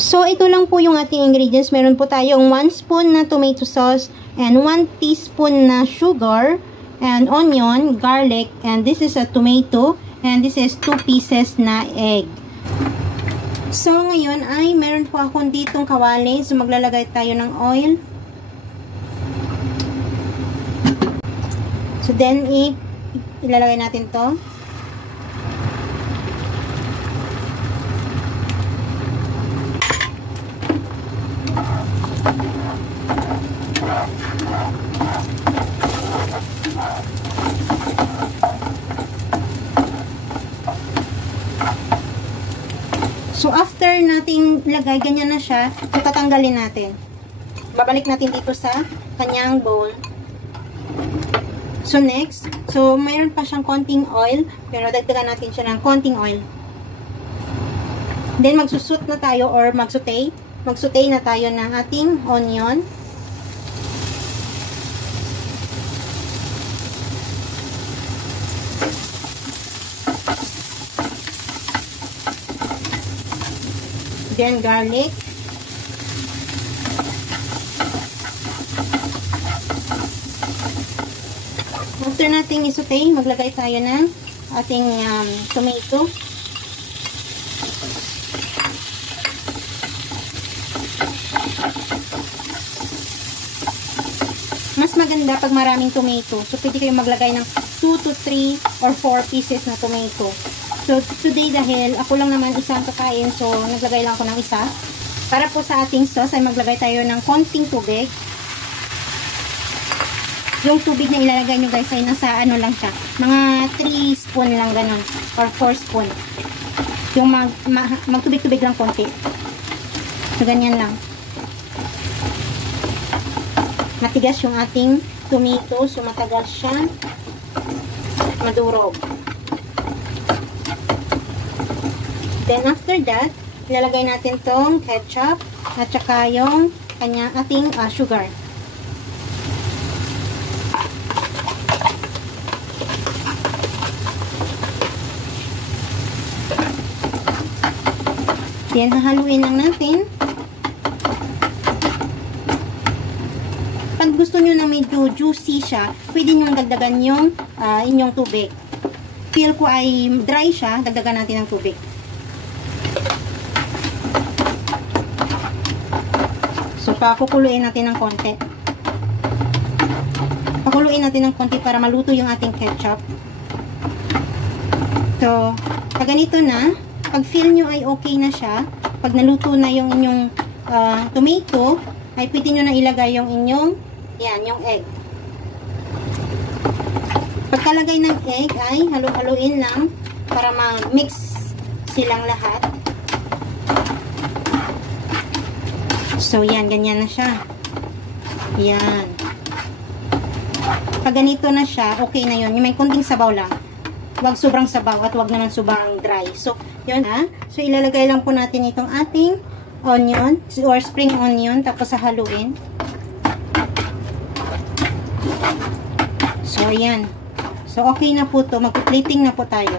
So, ito lang po yung ating ingredients. Meron po tayong 1 spoon na tomato sauce and 1 teaspoon na sugar and onion, garlic, and this is a tomato and this is 2 pieces na egg. So, ngayon ay meron po akong ditong kawali. So, maglalagay tayo ng oil. So, then, ilalagay natin to. So, after nating lagay, ganyan na siya, so tatanggalin natin. Babalik natin dito sa kanyang bowl. So, next, so mayroon pa siyang konting oil, pero dagdagan natin siya ng konting oil. Then, magsusut na tayo or magsaute. Magsaute na tayo ng ating onion. Then, garlic. After nating isaute, maglagay tayo ng ating tomato. Mas maganda pag maraming tomato. So, pwede kayong maglagay ng 2 to 3 or 4 pieces na tomato. So, today dahil ako lang naman isang kakain, so naglagay lang ako ng isa. Para po sa ating sauce ay maglagay tayo ng konting tubig. Yung tubig na ilalagay nyo guys ay nasa ano lang siya. Mga 3 spoon lang ganun. Or 4 spoon. Yung magtubig-tubig lang konti. So, ganyan lang. Matigas yung ating tomato. So, matagal siya madurog. Then, after that, ilalagay natin tong ketchup at saka yung ating sugar. Then, hahaluin lang natin. Pag gusto nyo na medyo juicy siya, pwede nyo dagdagan yung inyong tubig. Feel ko ay dry siya, dagdagan natin ng tubig. So, pakukuluin natin ng konti. Pakuluin natin ng konti para maluto yung ating ketchup. So, pag ganito na, pag feel nyo ay okay na siya, pag naluto na yung inyong tomato, ay pwede nyo na ilagay yung inyong, yan, yung egg. Pagkalagay ng egg ay halu-haluin lang para ma-mix silang lahat. So, yan. Ganyan na siya. Yan. Pag ganito na siya, okay na yun. Yung may konting sabaw lang. Huwag sobrang sabaw at huwag naman sobrang dry. So, yun ha. So, ilalagay lang po natin itong ating onion or spring onion. Tapos, haluin. So, ayan. So, okay na po to. Mag-plating na po tayo.